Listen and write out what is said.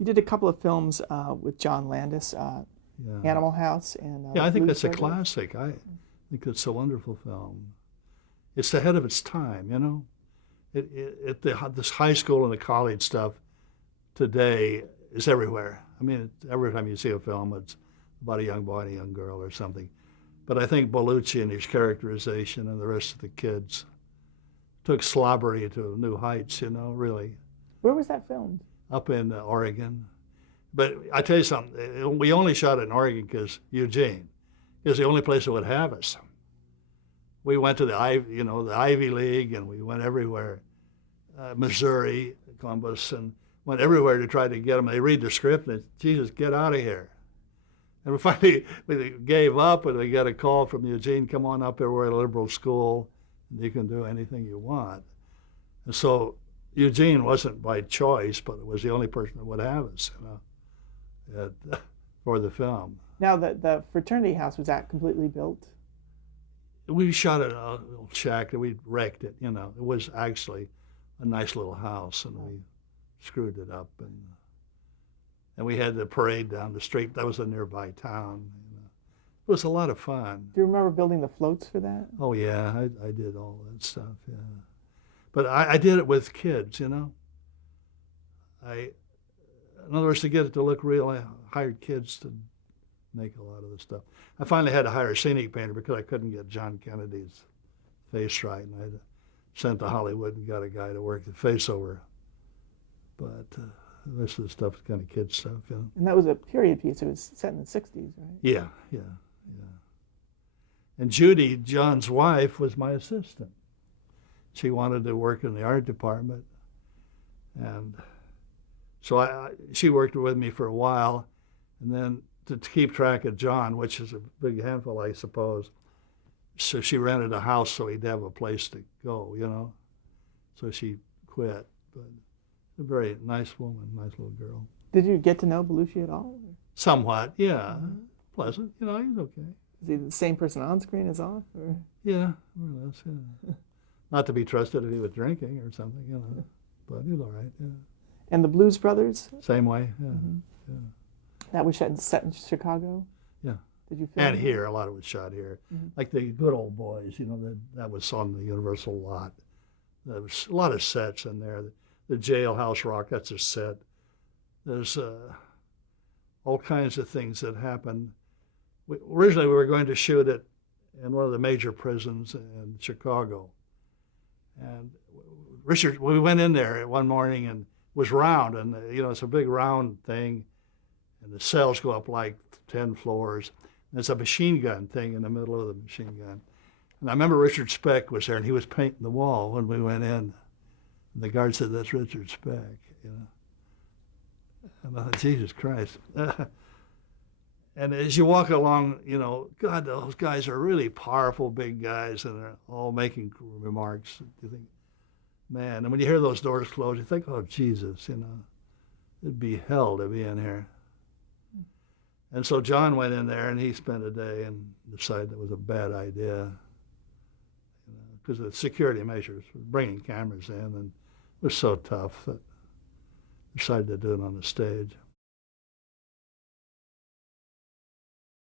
You did a couple of films with John Landis, Yeah. Animal House and Yeah, I think Blues that's a Brothers. classic. I think it's a wonderful film. It's ahead of its time, you know. This high school and the college stuff today is everywhere. I mean, every time you see a film, it's about a young boy and a young girl or something. But I think Bellucci and his characterization and the rest of the kids took slobbery to new heights, you know, really, Where was that filmed? up in Oregon. But I tell you something, we only shot it in Oregon because Eugene is the only place that would have us. We went to the Ivy League, and we went everywhere, Missouri, Columbus, and went everywhere to try to get them. They read the script and Jesus, get out of here. And we gave up, and we got a call from Eugene, come on up here, we're at a liberal school, and you can do anything you want. And so Eugene wasn't by choice, but it was the only person that would have us, for the film. Now, the fraternity house, was that completely built? We shot at a little shack, and we wrecked it, you know. It was actually a nice little house, and we screwed it up, and we had the parade down the street. That was a nearby town. It was a lot of fun. Do you remember building the floats for that? Oh yeah, I did all that stuff. Yeah, but I did it with kids. You know, in other words, to get it to look real, I hired kids to make a lot of the stuff. I finally had to hire a scenic painter because I couldn't get John Kennedy's face right, and I had sent to Hollywood and got a guy to work the face over. But the rest of the stuff is kind of kid stuff, you know. And that was a period piece. It was set in the 60s, right? Yeah. And Judy, John's wife, was my assistant. She wanted to work in the art department, and so she worked with me for a while, and then to keep track of John, which is a big handful, I suppose. So she rented a house so he'd have a place to go, you know. So she quit, but a very nice woman, nice little girl. Did you get to know Belushi at all? Somewhat, yeah. Pleasant, you know, he was okay. Is he the same person on screen as off? Or? Yeah, more or less, yeah. Not to be trusted if he was drinking or something, you know. But he was all right, yeah. And the Blues Brothers? Same way, yeah. Yeah. That was set in Chicago? Yeah. Did you film And it? here, a lot of it was shot here. Like the Good Old Boys, you know, that was on the Universal lot. There was a lot of sets in there. The Jailhouse Rock, that's a set. There's all kinds of things that happen. Originally, we were going to shoot it in one of the major prisons in Chicago. And we went in there one morning, and it was round, and you know, it's a big round thing, and the cells go up like 10 floors. And there's a machine gun thing in the middle of the machine gun. And I remember Richard Speck was there, and he was painting the wall when we went in. And the guard said, "That's Richard Speck," you know. And I thought, Jesus Christ. And as you walk along, you know, God, those guys are really powerful, big guys, and they're all making remarks. You think, man, and when you hear those doors close, you think, oh, Jesus, you know, it'd be hell to be in here. And so John went in there, and he spent a day and decided it was a bad idea, because of the security measures, bringing cameras in, and it was so tough that decided to do it on the stage.